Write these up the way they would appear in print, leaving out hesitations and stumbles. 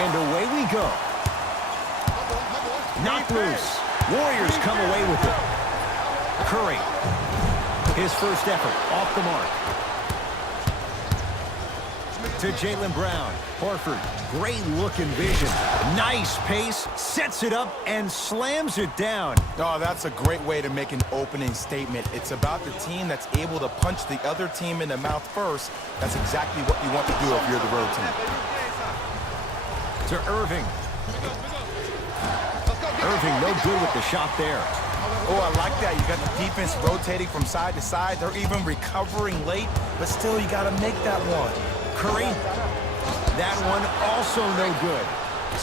And away we go. Knocked loose. Warriors come away with it. Curry. His first effort off the mark. To Jaylen Brown. Horford. Great look and vision. Nice pace. Sets it up and slams it down. Oh, that's a great way to make an opening statement. It's about the team that's able to punch the other team in the mouth first. That's exactly what you want to do if you're the road team. To Irving. Irving no good with the shot there. Oh, I like that. You got the defense rotating from side to side. They're even recovering late, but still you got to make that one. Curry. That one also no good.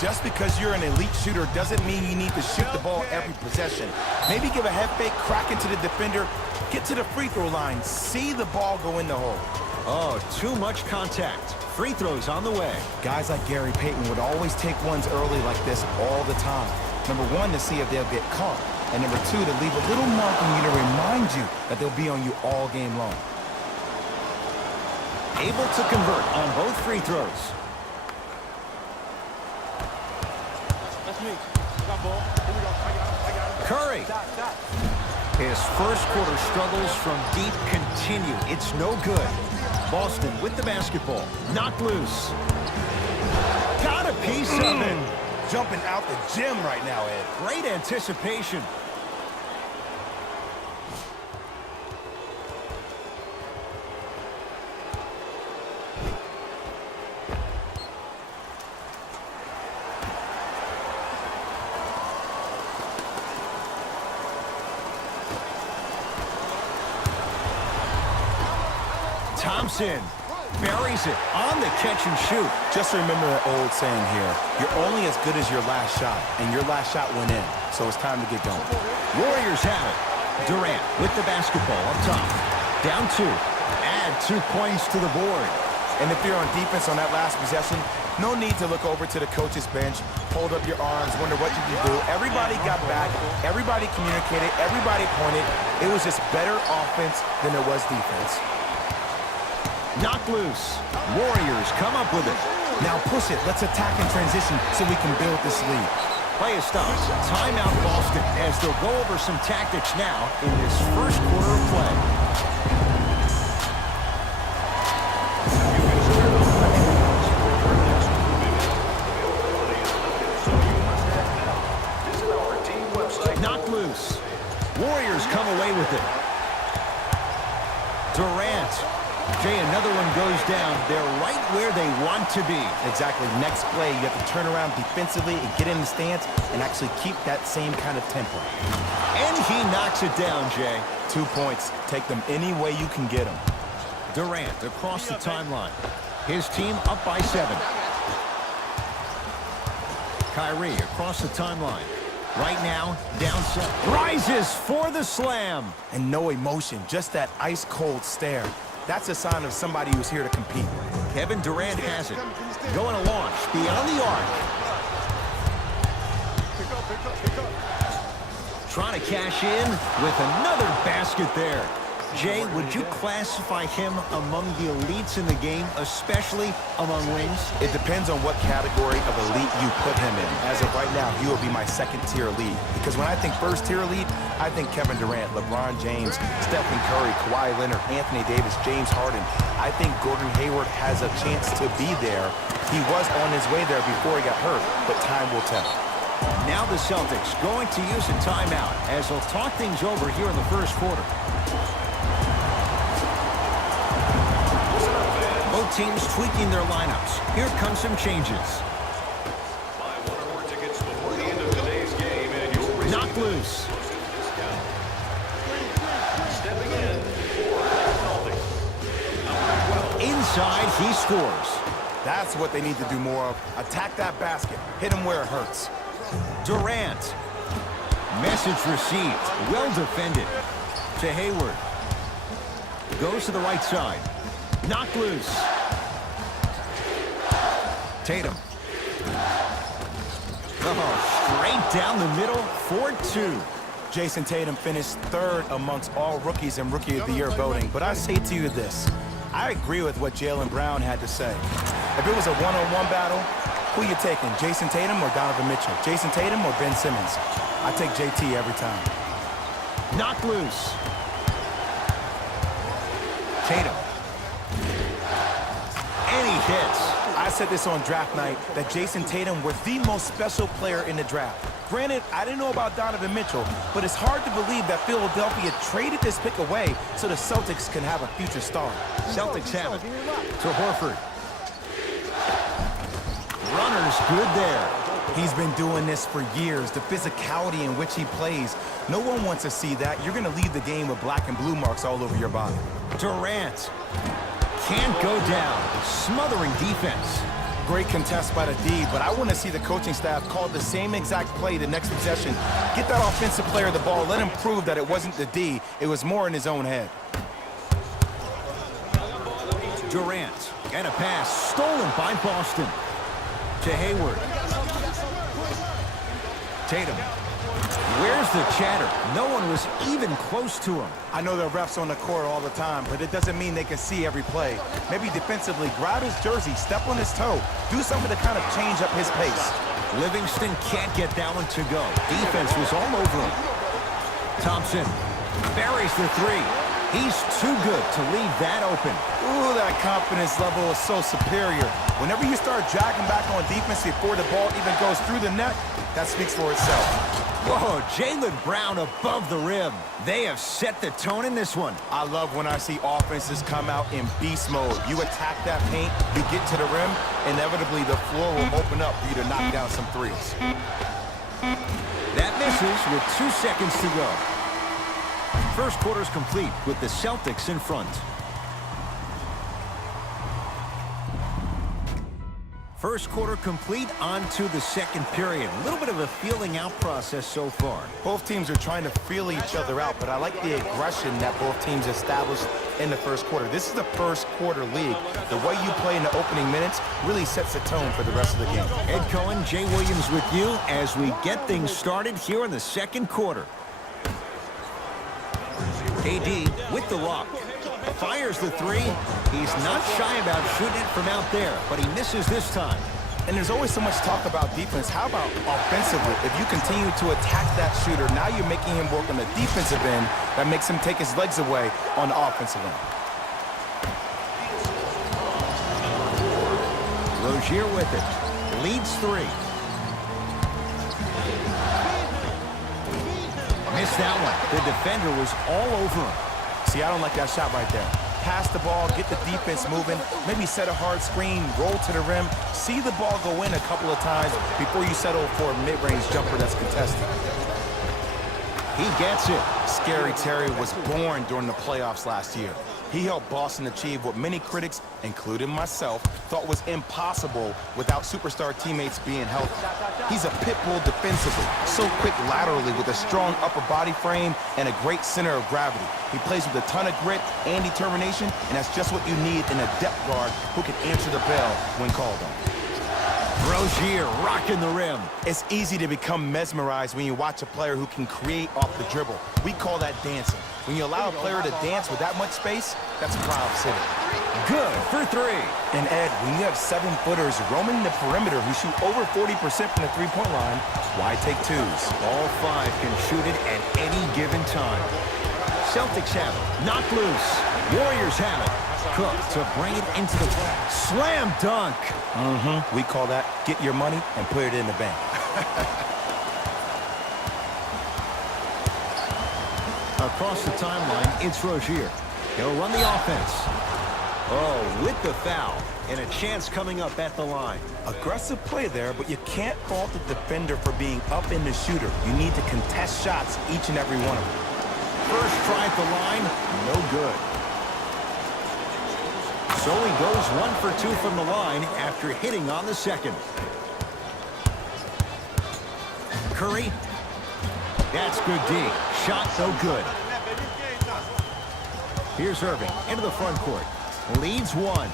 Just because you're an elite shooter doesn't mean you need to shoot the ball every possession. Maybe give a head fake, crack into the defender, get to the free throw line, see the ball go in the hole. Oh, too much contact. Free throws on the way. Guys like Gary Payton would always take ones early like this all the time. Number one, to see if they'll get caught. And number two, to leave a little mark on you to remind you that they'll be on you all game long. Able to convert on both free throws. That's me. Got ball. Here we go. I got it. Curry. His first quarter struggles from deep continue. It's no good. Boston with the basketball. Knocked loose. Got a piece of it. Jumping out the gym right now, Ed. Great anticipation. Thompson buries it on the catch and shoot. Just remember that old saying here, you're only as good as your last shot, and your last shot went in, so it's time to get going. Warriors have it. Durant with the basketball up top. Down 2. Add 2 points to the board. And if you're on defense on that last possession, no need to look over to the coach's bench, hold up your arms, wonder what you can do. Everybody got back, everybody communicated, everybody pointed. It was just better offense than it was defense. Knocked loose. Warriors come up with it. Now push it. Let's attack in transition so we can build this lead. Play a stop. Timeout Boston as they'll go over some tactics now in this first quarter of play. Knocked loose. Warriors come away with it. Durant. Jay, another one goes down. They're right where they want to be. Exactly. Next play, you have to turn around defensively and get in the stance and actually keep that same kind of tempo. And he knocks it down, Jay. 2 points. Take them any way you can get them. Durant across the timeline. His team up by 7. Kyrie across the timeline. Right now, down 7. Rises for the slam. And no emotion, just that ice-cold stare. That's a sign of somebody who's here to compete. Kevin Durant has it. Going to launch beyond the arc. Trying to cash in with another basket there. Jay, would you classify him among the elites in the game, especially among wings? It depends on what category of elite you put him in. As of right now, he will be my second-tier elite. Because when I think first-tier elite, I think Kevin Durant, LeBron James, Stephen Curry, Kawhi Leonard, Anthony Davis, James Harden. I think Gordon Hayward has a chance to be there. He was on his way there before he got hurt, but time will tell. Now the Celtics going to use a timeout as they'll talk things over here in the first quarter. Both teams tweaking their lineups. Here come some changes. Knocked loose. Inside, he scores. That's what they need to do more of. Attack that basket. Hit him where it hurts. Durant. Message received. Well defended. To Hayward. Goes to the right side. Knocked loose. Tatum. Oh, straight down the middle. 4-2. Jason Tatum finished third amongst all rookies in Rookie of the Year voting. But I say to you this. I agree with what Jaylen Brown had to say. If it was a one-on-one battle, Who you taking, Jason Tatum or Donovan Mitchell? Jason Tatum or Ben Simmons? I take JT every time. Knocked loose. Tatum. And he hits. I said this on draft night, that Jason Tatum was the most special player in the draft. Granted, I didn't know about Donovan Mitchell, but it's hard to believe that Philadelphia traded this pick away so the Celtics can have a future star. Celtics have it to Horford. Runner's good there. He's been doing this for years, the physicality in which he plays. No one wants to see that. You're going to leave the game with black and blue marks all over your body. Durant can't go down. Smothering defense. Great contest by the D, but I want to see the coaching staff call the same exact play the next possession. Get that offensive player the ball. Let him prove that it wasn't the D. It was more in his own head. Durant. And a pass stolen by Boston. To Hayward. Tatum. Where's the chatter? No one was even close to him. I know there are refs on the court all the time, but it doesn't mean they can see every play. Maybe defensively, grab his jersey, step on his toe, do something to kind of change up his pace. Livingston can't get that one to go. Defense was all over him. Thompson buries the three. He's too good to leave that open. Ooh, that confidence level is so superior. Whenever you start dragging back on defense before the ball even goes through the net, that speaks for itself. Whoa, Jaylen Brown above the rim. They have set the tone in this one. I love when I see offenses come out in beast mode. You attack that paint, you get to the rim, inevitably the floor will open up for you to knock down some threes. That misses with 2 seconds to go. First quarter's complete with the Celtics in front. First quarter complete, on to the second period. A little bit of a feeling out process so far. Both teams are trying to feel each other out, but I like the aggression that both teams established in the first quarter. This is the first quarter league. The way you play in the opening minutes really sets the tone for the rest of the game. Ed Cohen, Jay Williams with you as we get things started here in the second quarter. KD with the rock. Fires the three. He's not shy about shooting it from out there, but he misses this time. And there's always so much talk about defense. How about offensively? If you continue to attack that shooter, now you're making him work on the defensive end. That makes him take his legs away on the offensive end. Rozier with it. Leads three. Missed that one. The defender was all over him. See, I don't like that shot right there. Pass the ball, get the defense moving, maybe set a hard screen, roll to the rim, see the ball go in a couple of times before you settle for a mid-range jumper that's contested. He gets it. Scary Terry was born during the playoffs last year. He helped Boston achieve what many critics, including myself, thought was impossible without superstar teammates being healthy. He's a pit bull defensively, so quick laterally with a strong upper body frame and a great center of gravity. He plays with a ton of grit and determination, and that's just what you need in a depth guard who can answer the bell when called on. Rozier rocking the rim. It's easy to become mesmerized when you watch a player who can create off the dribble. We call that dancing. When you allow a player to dance with that much space, that's Cloud City. Good for three. And Ed, when you have 7-footers roaming the perimeter who shoot over 40% from the three-point line, why take twos? All five can shoot it at any given time. Celtics have it. Knocked loose. Warriors have it. Cook to bring it into the slam dunk. We call that get your money and put it in the bank. Across the timeline, it's Rozier. He'll run the offense. Oh, with the foul. And a chance coming up at the line. Aggressive play there, but you can't fault the defender for being up in the shooter. You need to contest shots, each and every one of them. First try at the line, no good. So he goes 1 for 2 from the line after hitting on the second. Curry. That's good D. Shot so good. Here's Irving into the front court. Leads one.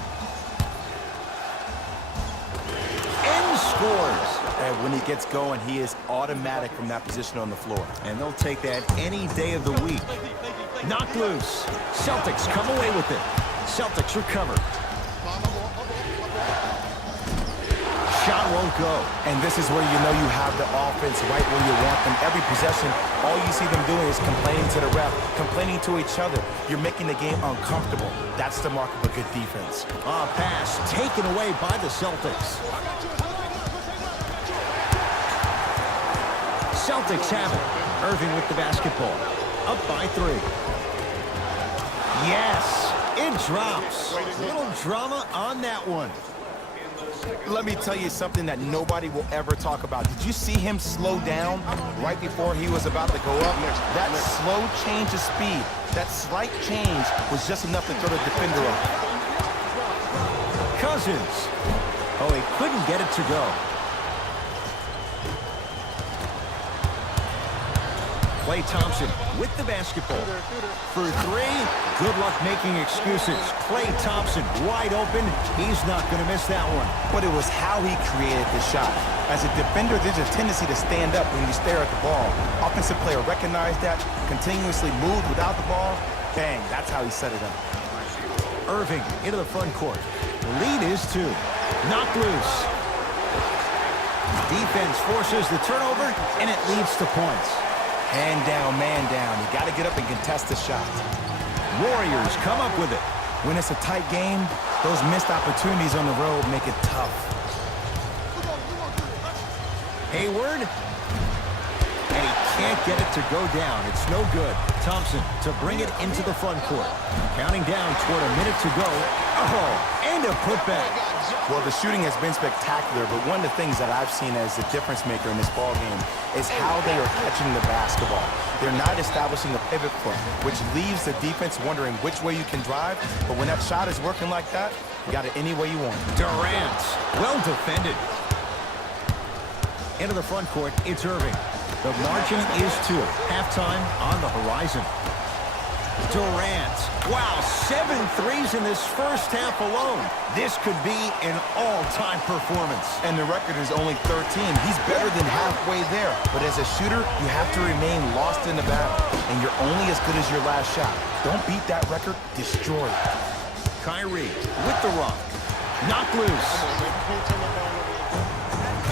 And scores. And when he gets going, he is automatic from that position on the floor. And they'll take that any day of the week. Knocked loose. Celtics come away with it. Celtics recover. Shot will won't go. And this is where you know you have the offense right where you want them. Every possession, all you see them doing is complaining to the ref, complaining to each other. You're making the game uncomfortable. That's the mark of a good defense. Pass taken away by the Celtics. Celtics have it. Irving with the basketball. Up by 3. Yes, it drops. Little drama on that one. Let me tell you something that nobody will ever talk about. Did you see him slow down right before he was about to go up? That slow change of speed, that slight change was just enough to throw the defender off. Cousins. Oh, he couldn't get it to go. Klay Thompson with the basketball. For 3, good luck making excuses. Klay Thompson wide open. He's not going to miss that one. But it was how he created the shot. As a defender, there's a tendency to stand up when you stare at the ball. Offensive player recognized that, continuously moved without the ball. Bang, that's how he set it up. Irving into the front court. The lead is 2. Knocked loose. Defense forces the turnover, and it leads to points. Hand down, man down. You got to get up and contest the shot. Warriors come up with it. When it's a tight game, those missed opportunities on the road make it tough. Hayward. And he can't get it to go down. It's no good. Thompson to bring it into the front court. Counting down toward a minute to go. Oh, and a putback. Well, the shooting has been spectacular, but one of the things that I've seen as the difference maker in this ballgame is how they are catching the basketball. They're not establishing a pivot foot, which leaves the defense wondering which way you can drive, but when that shot is working like that, you got it any way you want. Durant, well defended. Into the front court, it's Irving. The margin is 2. Halftime on the horizon. Durant. Wow, 7 threes in this first half alone. This could be an all-time performance. And the record is only 13. He's better than halfway there. But as a shooter, you have to remain lost in the battle. And you're only as good as your last shot. Don't beat that record, destroy it. Kyrie with the rock. Knocked loose.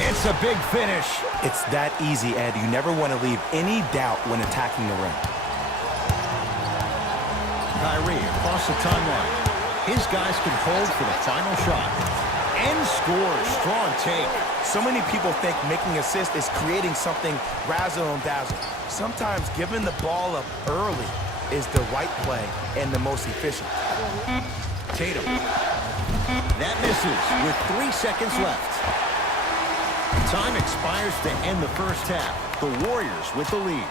It's a big finish. It's that easy, Ed. You never want to leave any doubt when attacking the rim. Kyrie across the timeline. His guys can hold for the final shot. And scores. Strong take. So many people think making assists is creating something razzle and dazzle. Sometimes giving the ball up early is the right play and the most efficient. Tatum. That misses with 3 seconds left. Time expires to end the first half. The Warriors with the lead.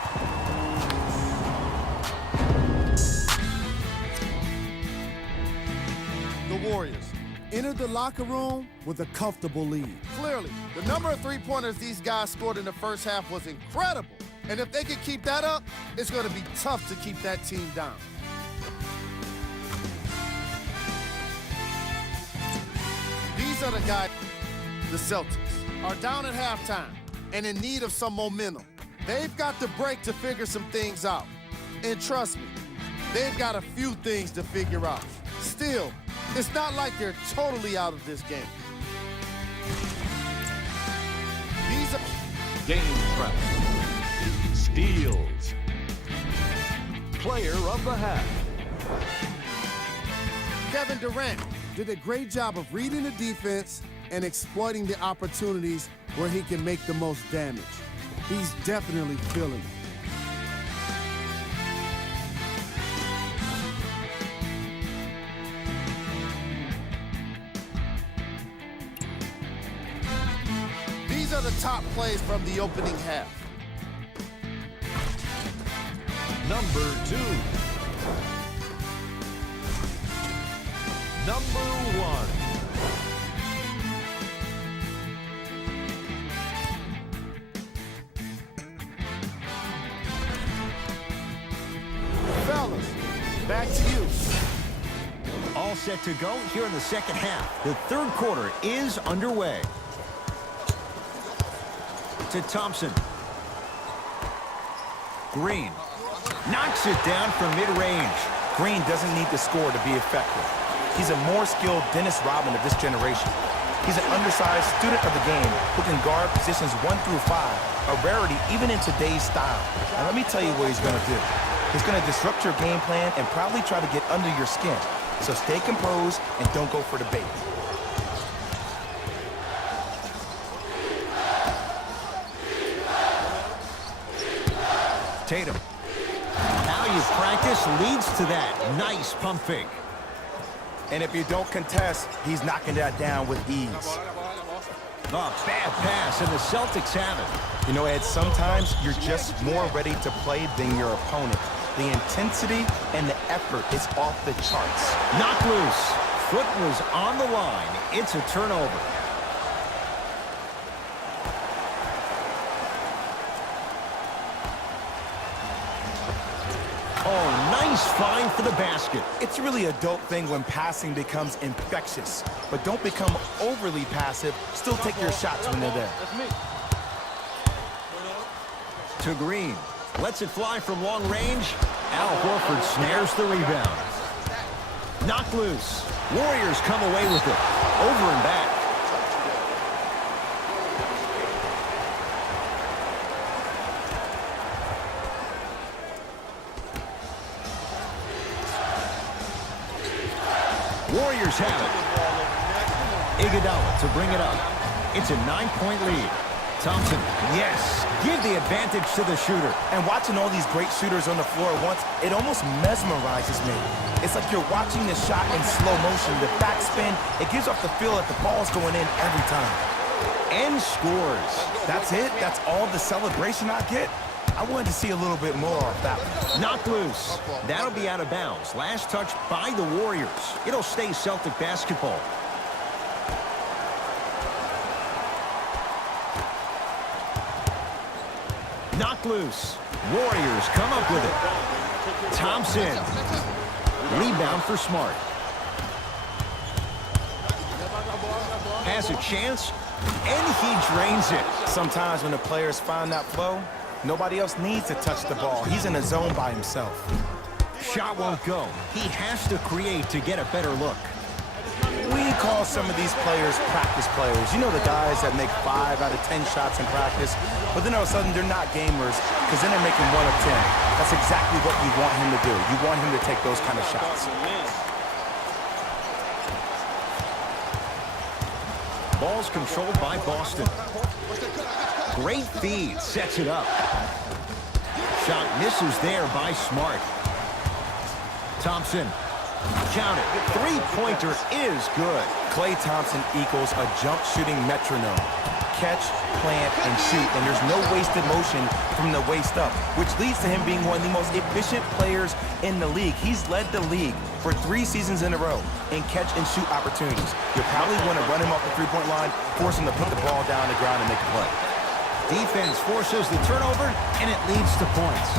The Warriors entered the locker room with a comfortable lead. Clearly, the number of three-pointers these guys scored in the first half was incredible. And if they can keep that up, it's going to be tough to keep that team down. These are the guys. The Celtics are down at halftime and in need of some momentum. They've got the break to figure some things out. And trust me, they've got a few things to figure out. Still, it's not like they're totally out of this game. These are game prep, steals, player of the half. Kevin Durant did a great job of reading the defense and exploiting the opportunities where he can make the most damage. He's definitely feeling it. These are the top plays from the opening half. Number 2. Number 1. Fellas, back to you. All set to go here in the second half. The third quarter is underway. To Thompson. Green knocks it down from mid-range. Green doesn't need to score to be effective. He's a more skilled Dennis Rodman of this generation. He's an undersized student of the game who can guard positions 1 through 5, a rarity even in today's style. And let me tell you what he's going to do. He's going to disrupt your game plan and probably try to get under your skin. So stay composed and don't go for the bait. Tatum. How you practice leads to that. Nice pump fake. And if you don't contest, he's knocking that down with ease. Oh, bad pass, and the Celtics have it. You know, Ed, sometimes you're just more ready to play than your opponent. The intensity and the effort is off the charts. Knocked loose. Foot was on the line. It's a turnover. Oh, nice find for the basket. It's really a dope thing when passing becomes infectious. But don't become overly passive. Still take your shots when they're there. That's me. To Green. Lets it fly from long range. Al Horford snares the rebound. Knocked loose. Warriors come away with it. Over and back. Warriors have it. Iguodala to bring it up. It's a 9-point lead. Thompson, yes. Give the advantage to the shooter. And watching all these great shooters on the floor at once, it almost mesmerizes me. It's like you're watching the shot in slow motion. The backspin, it gives off the feel that the ball's going in every time. And scores. That's it? That's all the celebration I get? I wanted to see a little bit more of that one. Knocked loose. That'll be out of bounds. Last touch by the Warriors. It'll stay Celtic basketball. Knocked loose. Warriors come up with it. Thompson. Rebound for Smart. Has a chance, and he drains it. Sometimes when the players find that flow, nobody else needs to touch the ball. He's in a zone by himself. Shot won't go. He has to create to get a better look. We call some of these players practice players. You know, the guys that make 5 out of 10 shots in practice, but then all of a sudden they're not gamers because then they're making 1 of 10. That's exactly what you want him to do. You want him to take those kind of shots. Ball's controlled by Boston. Great feed, sets it up. Shot misses there by Smart. Thompson. Count it. Three-pointer is good. Klay Thompson equals a jump shooting metronome. Catch, plant, and shoot, and there's no wasted motion from the waist up, which leads to him being one of the most efficient players in the league. He's led the league for 3 seasons in a row in catch and shoot opportunities. You'll probably want to run him off the three-point line, force him to put the ball down on the ground and make a play. Defense forces the turnover, and it leads to points.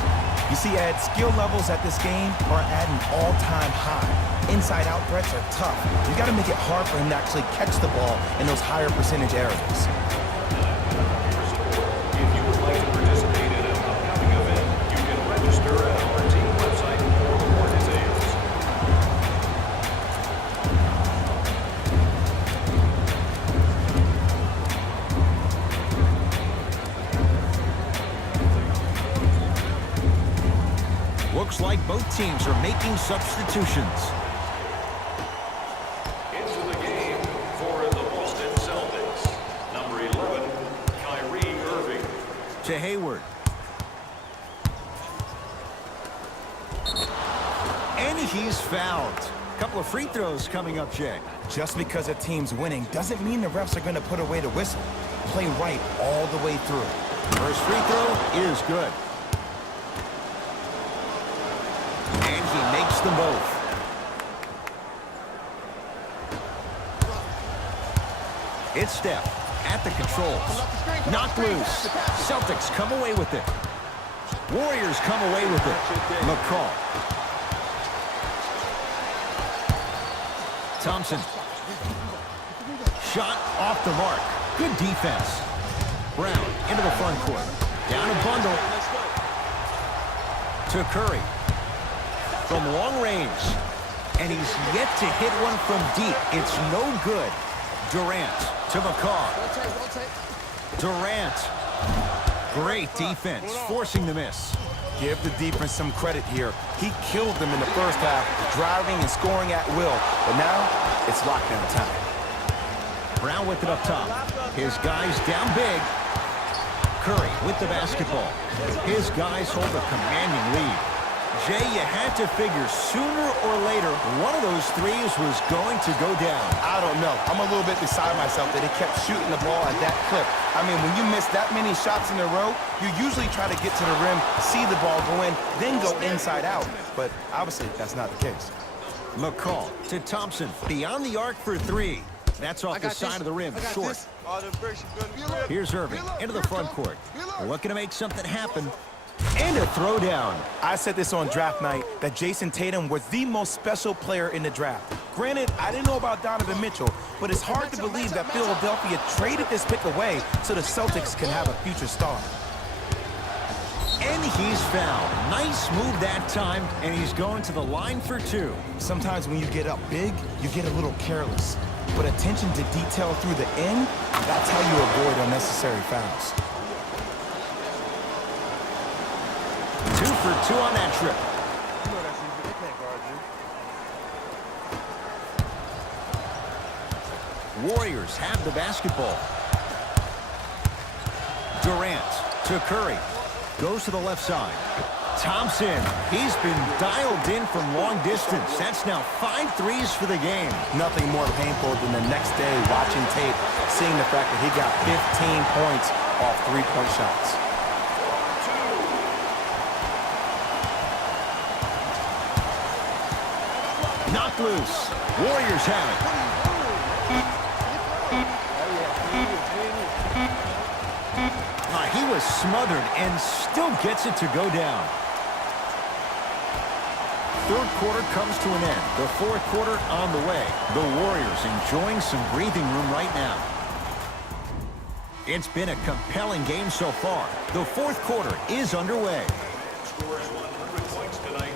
You see, Ed, skill levels at this game are at an all-time high. Inside-out threats are tough. You got to make it hard for him to actually catch the ball in those higher percentage areas. If you would like to participate in an upcoming event, you can register at our team website for more details. Looks like both teams are making substitutions. Into the game for the Boston Celtics, number 11, Kyrie Irving. To Hayward. And he's fouled. Couple of free throws coming up, Jay. Just because a team's winning doesn't mean the refs are going to put away the whistle. Play right all the way through. First free throw is good. And he makes them both. It's Steph at the controls. Knocked loose. Celtics come away with it. Warriors come away with it. McCall. Thompson. Shot off the mark. Good defense. Brown into the front court. Down a bundle. To Curry. From long range. And he's yet to hit one from deep. It's no good. Durant. To McCaw. Durant. Great defense, forcing the miss. Give the defense some credit here. He killed them in the first half, driving and scoring at will. But now, it's lockdown time. Brown with it up top. His guys down big. Curry with the basketball. His guys hold a commanding lead. Jay, you had to figure sooner or later one of those threes was going to go down. I don't know. I'm a little bit beside myself that he kept shooting the ball at that clip. I mean, when you miss that many shots in a row, you usually try to get to the rim, see the ball go in, then go inside out. But obviously, that's not the case. McCall to Thompson. Beyond the arc for three. That's off the side of the rim. Short. Here's Irving into the front court. Looking to make something happen. And a throwdown. I said this on draft night, that Jason Tatum was the most special player in the draft. Granted, I didn't know about Donovan Mitchell, but it's hard to believe that Philadelphia traded this pick away so the Celtics can have a future star. And he's fouled. Nice move that time, and he's going to the line for two. Sometimes when you get up big, you get a little careless. But attention to detail through the end, that's how you avoid unnecessary fouls. 2 for 2 on that trip. Warriors have the basketball. Durant to Curry. Goes to the left side. Thompson, he's been dialed in from long distance. That's now 5 threes for the game. Nothing more painful than the next day watching tape, seeing the fact that he got 15 points off three-point shots. Knocked loose. Warriors have it. He was smothered and still gets it to go down. Third quarter comes to an end. The fourth quarter on the way. The Warriors enjoying some breathing room right now. It's been a compelling game so far. The fourth quarter is underway. Scores 100 points tonight.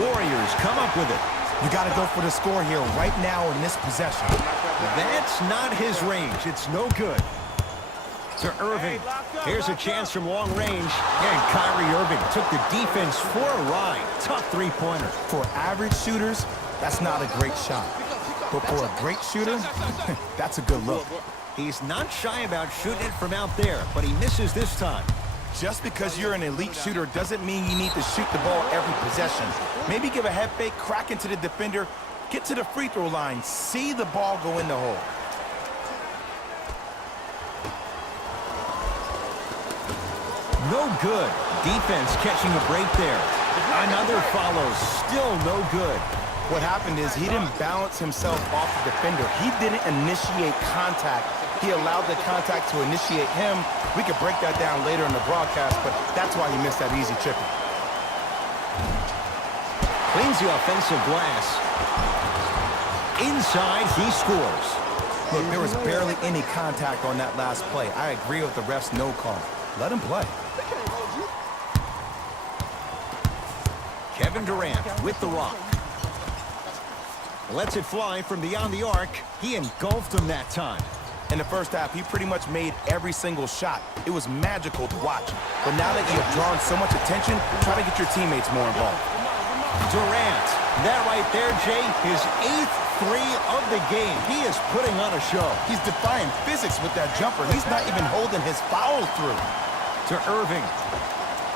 Warriors come up with it. You got to go for the score here right now in this possession. That's not his range. It's no good. To Irving. Here's a chance from long range. And Kyrie Irving took the defense for a ride. Tough three-pointer. For average shooters, that's not a great shot. But for a great shooter, that's a good look. He's not shy about shooting it from out there, but he misses this time. Just because you're an elite shooter doesn't mean you need to shoot the ball every possession. Maybe give a head fake, crack into the defender, get to the free throw line, see the ball go in the hole. No good. Defense catching a break there. Another follows. Still no good. What happened is he didn't balance himself off the defender. He didn't initiate contact. He allowed the contact to initiate him. We could break that down later in the broadcast, but that's why he missed that easy chipper. Cleans the offensive glass. Inside, he scores. Look, there was barely any contact on that last play. I agree with the ref's no call. Let him play. Kevin Durant with the rock. Lets it fly from beyond the arc. He engulfed him that time. In the first half, he pretty much made every single shot. It was magical to watch. But now that you have drawn so much attention, try to get your teammates more involved. Durant, that right there, Jay, his 8th three of the game. He is putting on a show. He's defying physics with that jumper. He's not even holding his foul through. To Irving.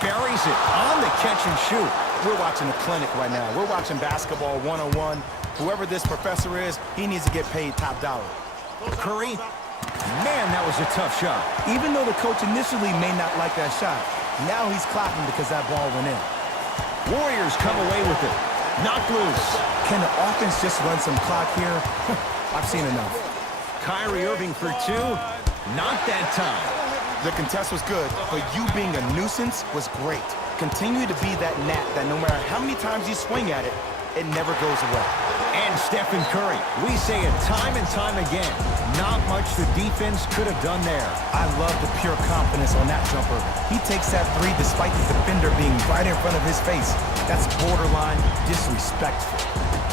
Buries it on the catch and shoot. We're watching a clinic right now. We're watching basketball 101. Whoever this professor is, he needs to get paid top dollar. Curry. Man, that was a tough shot. Even though the coach initially may not like that shot, now he's clapping because that ball went in. Warriors come away with it. Knocked loose. Can the offense just run some clock here? I've seen enough. Kyrie Irving for 2. Not that time. The contest was good, but you being a nuisance was great. Continue to be that gnat that no matter how many times you swing at it, it never goes away. And Stephen Curry. We say it time and time again. Not much the defense could have done there. I love the pure confidence on that jumper. He takes that three despite the defender being right in front of his face. That's borderline disrespectful.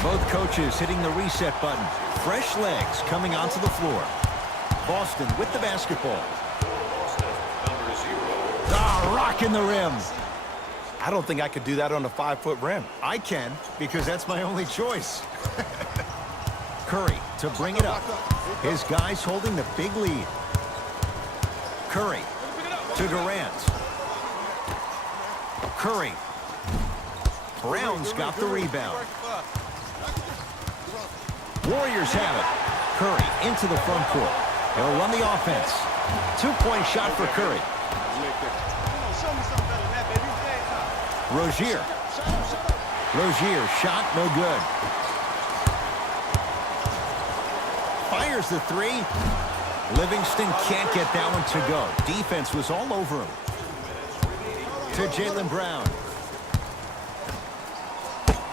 Both coaches hitting the reset button. Fresh legs coming onto the floor. Boston with the basketball. Boston, number 0. Ah, rocking the rim. I don't think I could do that on a 5-foot rim. I can, because that's my only choice. Curry to bring it up. His guys holding the big lead. Curry to Durant. Curry. Brown's got the rebound. Warriors have it. Curry into the front court. He'll run the offense. 2-point shot for Curry. Rozier. Rozier shot no good. Fires the three. Livingston can't get that one to go. Defense was all over him. To Jaylen Brown.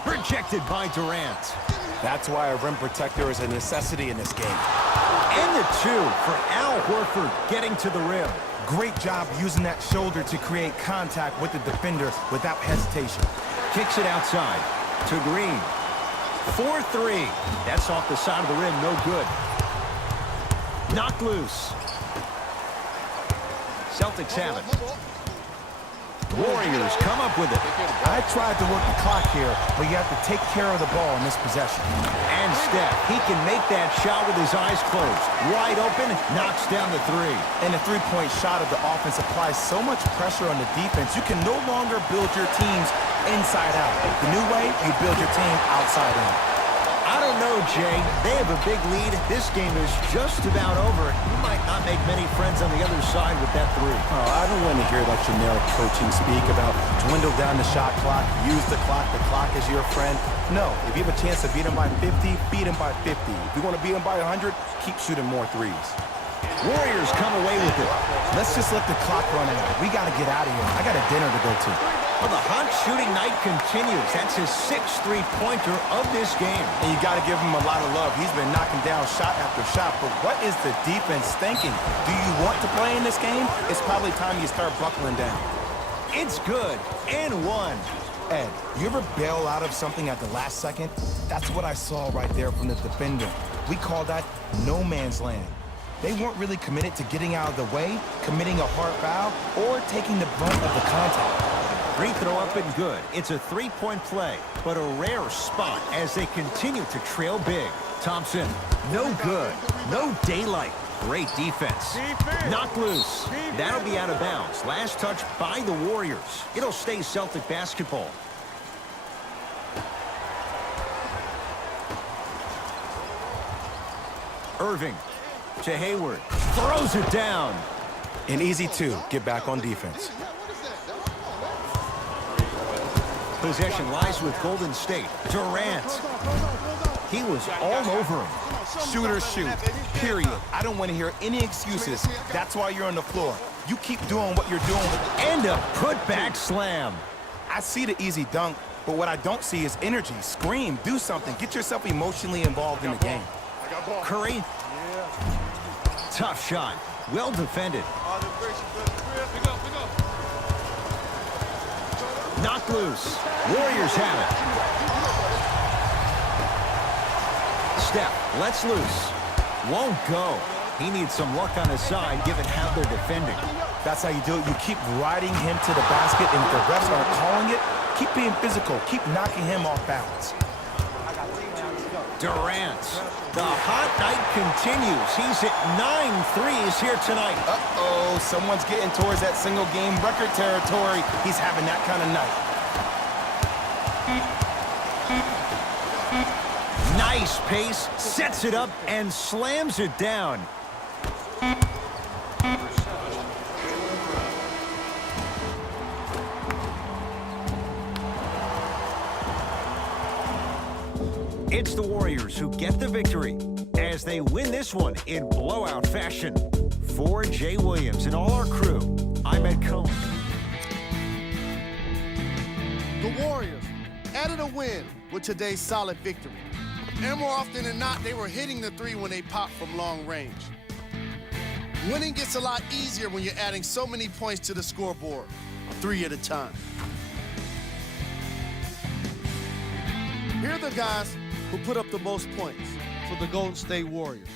Rejected by Durant. That's why a rim protector is a necessity in this game. And the two for Al Horford getting to the rim. Great job using that shoulder to create contact with the defender without hesitation. Kicks it outside to Green. 4-3. That's off the side of the rim, no good. Knocked loose. Celtics have it. Warriors come up with it. I tried to work the clock here, but you have to take care of the ball in this possession. And Steph, he can make that shot with his eyes closed. Wide open, knocks down the three. And the three-point shot of the offense applies so much pressure on the defense, you can no longer build your teams inside out. The new way, you build your team outside in. I don't know, Jay. They have a big lead. This game is just about over. You might not make many friends on the other side with that three. Oh, I don't want to hear that generic coaching speak about dwindle down the shot clock, use the clock is your friend. No, if you have a chance to beat them by 50, beat them by 50. If you want to beat them by 100, keep shooting more threes. Warriors come away with it. Let's just let the clock run out. We got to get out of here. I got a dinner to go to. Well, the hot shooting night continues. That's his 6th three-pointer of this game. And you got to give him a lot of love. He's been knocking down shot after shot. But what is the defense thinking? Do you want to play in this game? It's probably time you start buckling down. It's good. And one. Ed, you ever bail out of something at the last second? That's what I saw right there from the defender. We call that no man's land. They weren't really committed to getting out of the way, committing a hard foul, or taking the brunt of the contact. Free throw up and good. It's a three-point play, but a rare spot as they continue to trail big. Thompson, no good. No daylight. Great defense. Knocked loose. That'll be out of bounds. Last touch by the Warriors. It'll stay Celtic basketball. Irving to Hayward. Throws it down. An easy two. Get back on defense. Possession lies with Golden State. Durant. He was all over him. Shooters shoot. Period. I don't want to hear any excuses. That's why you're on the floor. You keep doing what you're doing. And a putback slam. I see the easy dunk, but what I don't see is energy. Scream. Do something. Get yourself emotionally involved in the game. Curry. Tough shot. Well defended. Knocked loose. Warriors have it. Steph lets loose. Won't go. He needs some luck on his side given how they're defending. That's how you do it. You keep riding him to the basket, and if the refs aren't calling it, keep being physical. Keep knocking him off balance. Durant. The hot night continues. He's hit 9 threes here tonight. Uh-oh, someone's getting towards that single-game record territory. He's having that kind of night. Nice pace, sets it up, and slams it down. It's the Warriors who get the victory as they win this one in blowout fashion. For Jay Williams and all our crew, I'm Ed Cohen. The Warriors added a win with today's solid victory. And more often than not, they were hitting the three when they popped from long range. Winning gets a lot easier when you're adding so many points to the scoreboard, 3 at a time. Here are the guys who put up the most points for the Golden State Warriors.